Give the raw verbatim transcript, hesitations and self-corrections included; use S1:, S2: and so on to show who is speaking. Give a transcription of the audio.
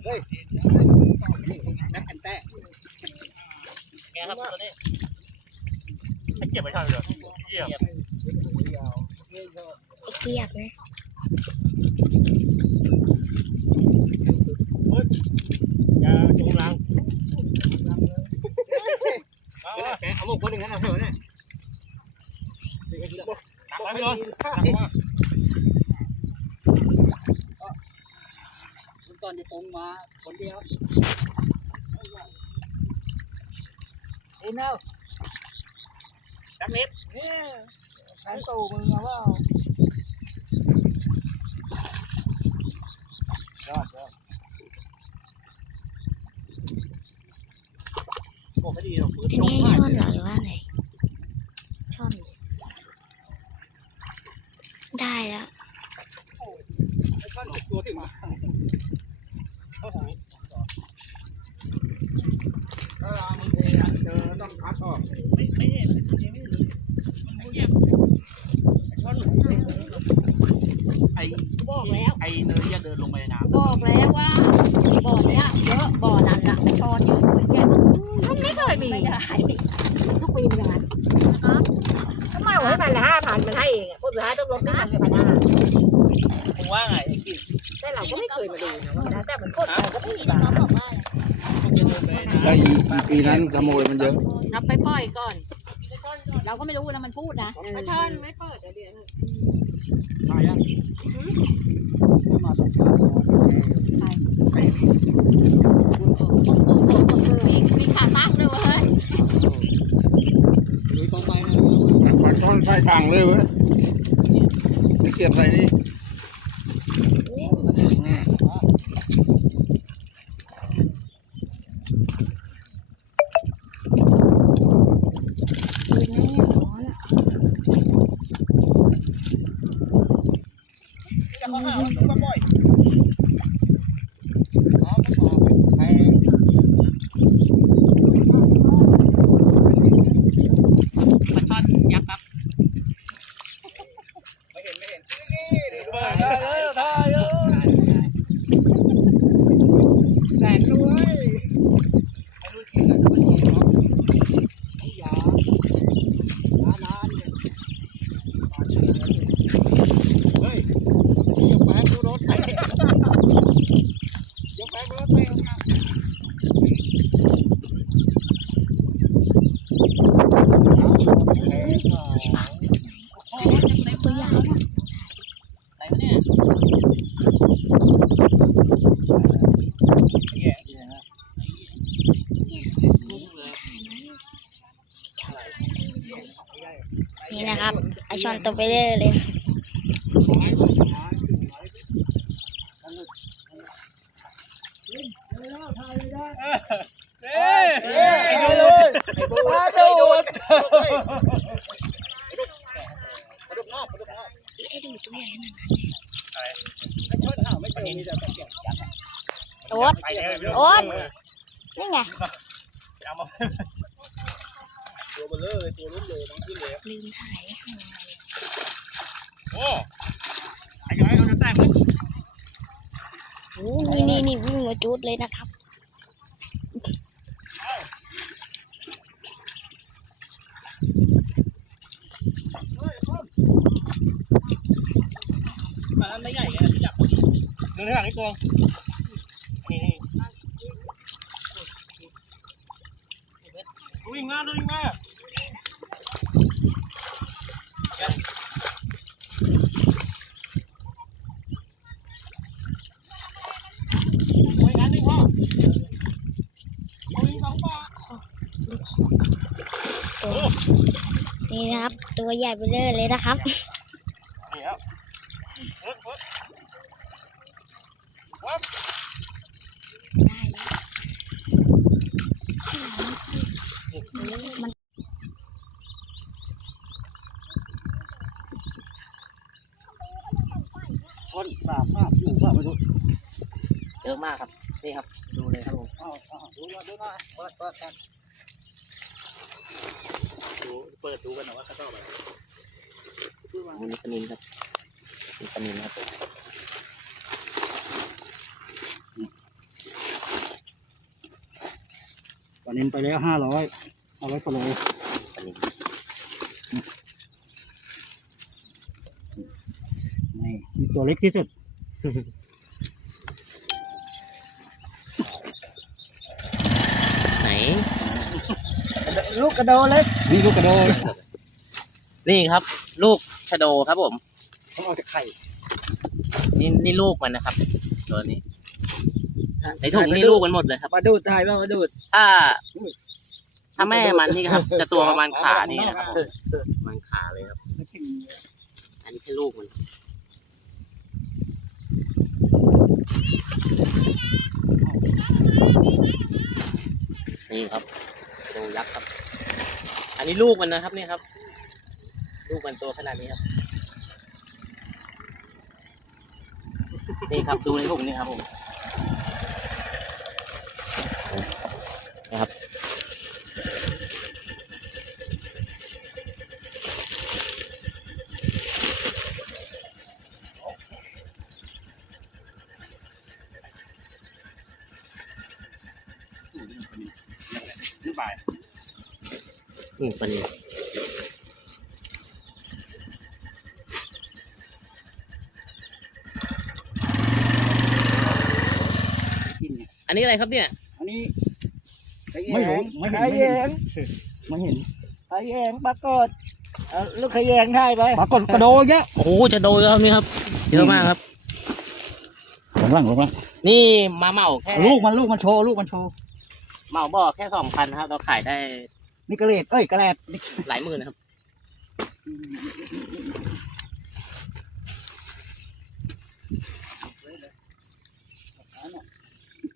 S1: เฮ้ยนักอันแต้ไงครับตัวนี้ให้เกียบไปทางเดียวเกียบ
S2: เกียบนะ
S1: อย่าจุงลังเอาหมกคนหนึ่งนะเถอะเนี่ยตักไว้ก่อนตอนจะปรุงมาคนเดียวเอ็นเอาตักเล็บเนี่ยขันตูมึงเอาว่ายอดยอดบอกไม่ดีหรอกปืน
S2: อันนี้ให้ช่อนเหรอหรือว่าอะไรช่อนได้แล้ว
S1: ตัวถึงมาเข้าทางนี้ถ้าเรามึงเองเจอต้องคัดออกไม่ไม่เห็นยังไม่เห็นมันเงียบไอ้บอกแล้วไอ้เนยจะเดินลงไปในน้ำ
S3: บอกแล้วว่าบ่อเนี้ยเยอะบ่อนั้นละช้อนเยอะแกมันไม่เคยมีไม่ได้ทุกปีเป็นอย่างนั้นก็มาไว้พันละห้าพันมันให้เองอ่ะพูดสุดท้ายต้องลดขึ้นมาเป็นพันห้า
S1: ผมว่าไงไอ้กิ๊ก
S3: แต่เราก็ไม่เคยมาดูนะว่าแต่มันโคตรเราก็ไม่มีบาท
S4: แล้วปีนั้นขโมยมันเยอะ
S3: นับไปปล่อยก่อนเราก็ไม่รู้นะมันพูดนะไม่ท่อนไม่เปิดเดี๋ยว
S1: มายังมาตรงกลางไป
S3: มีมีขาตั้งด้วยเว้ย
S1: ดูตรงไปนะ
S4: ปลาช่อนใส่ถังเลยเว้ยไม่เก็บใส่นี่
S1: จะขอหาว่าซื้อมาบ่อยอ๋อไม่ขอไปปลาช่อนยักษ์ครับไม่เห็นไม่เห็นนี่เปิดได้เลยได้เลยแตกด้วยไอ้ลูกชิ้นอะไรมันเองเนาะไอ้ยาร้านร้านเนี่ยเฮ้ยยกแป้งดูรถไปยกแป้งดูรถไปนะโอ้ยจะเต็มตัวใหญ่ไหนวะเนี่ย
S2: นี่นะครับไอช่อนตัวไปเรื่อยเลย
S1: เอ้ยเอ้ยไอ้ดูดไอ้ดูดกระดูกนอกกระดูกนอก
S2: ไอดูตัวใหญ่ขนาดนั้น
S1: ไอ้ชดอ้าวไม่เจอมีแต่ตะเกียบยักษ์
S2: โอ๊ตโอ๊ตนี่ไง
S1: เอามาตัวเบลเลอร์เลยตัวรุ่นเลยต้องขึ้นเลย
S2: ลืมถ่าย
S1: โอ้ไอ้ย้อยเขาจะแตกมั้ย
S2: โอ้นี่นี่นี่วิ่งมาจุดเลยนะครับ
S1: มันไม่ใหญ่ไงที่จับดึงให้หลังนี่ตัวนี่นี่วิ่งมาวิ่งมาวิ่งอันนึงพ่อวิ่งสองปาก
S2: นี่นะครับตัวใหญ่ไปเลยเลยนะครับ
S1: นี่ครับวัดวัดวัด
S2: ได้แล้วมัน
S1: คนสาภาพอยู่ว่าไม่รู้เยอะมากครับนี่ครับดูเลยครับผมอ้าวอ้าวดูมาดูมาเปิดเปิดกันดูเปิดดูกันหน่อยว่าเขาชอบอะไรอันนี้ปนินครับนี่ปนินครับวันนี้ไปแล้วห้าร้อยห้าร้อยกิโลนี่มีตัวเล็กที่สุด
S5: ไหน
S1: ลูกกระโดดเลยนี่ลูกกระโดด
S5: นี่ครับ ลูกชะโดครับผม
S1: ต้องเอาจากไข่
S5: นี่นี่ลูกมันนะครับตัวนี้ในถุงนี่ลูกมันหมดเลยครับ
S1: มาดูดถ่ายมามาดูด
S5: ถ้า ถ้าแม่มันนี่ครับ จะตัวประมาณขานี่นะครับประมันขาเลยครับ อันนี้แค่ลูกมันนี่ครับโดยักษ์ครับ อันนี้ลูกมันนะครับนี่ครับ ลูกมันตัวขนาดนี้ครับนี่ครับดูในถุงนี่ครับผมนะครับนี่ปลานิล อันนี้อะไรครับเนี่ย
S1: อันนี้ไม่รู้ไม่เห็นไม่เห็นไม่เห็น
S3: ขยงปรากฏเอาลูกขยงได้ไป
S1: ปรากฏกระโดดเยอะ
S5: โอ้โหจะโดนแล้วนี่ครับเยอะมากครับ
S1: ลงล่างลงล่าง
S5: นี่มาเหมาแค่
S1: ลูกมันลูกมันโชว์ลูกมันโชว์
S5: เหมาบ่อแค่สองพันครับเราขายได้
S1: นี่กระเลดเอ้ยกระแลด
S5: หลายหมื่นนะครับ